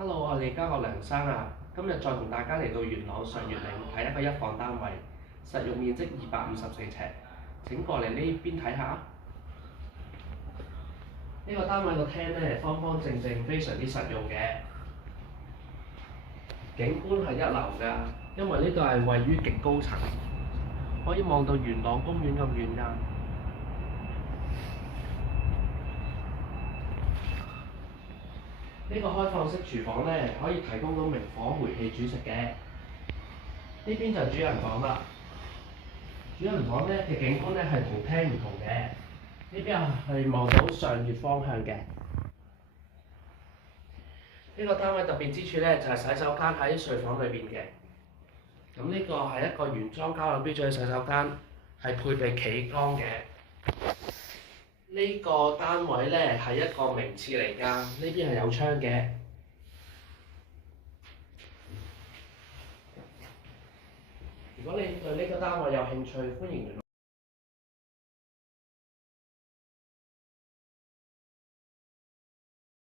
Hello，我係家學梁生啊，今日再同大家嚟到元朗上月嶺睇一個一房單位，實用面積254尺。請過嚟呢邊睇下。呢個單位個廳咧方方正正，非常之實用嘅。景觀係一流㗎，因為呢度係位於極高層，可以望到元朗公園咁遠㗎。呢個開放式廚房咧，可以提供到明火煤氣煮食嘅。呢邊就主人房啦。主人房咧嘅景觀咧係同廳唔同嘅。呢邊係望到上月方向嘅。呢個單位特別之處咧就係洗手間喺睡房裏邊嘅。咁呢個係一個原裝交樓標準嘅洗手間，係配備企缸嘅。呢個單位咧係一個名廁嚟㗎，呢邊係有窗嘅。如果你對呢個單位有興趣，歡迎聯絡。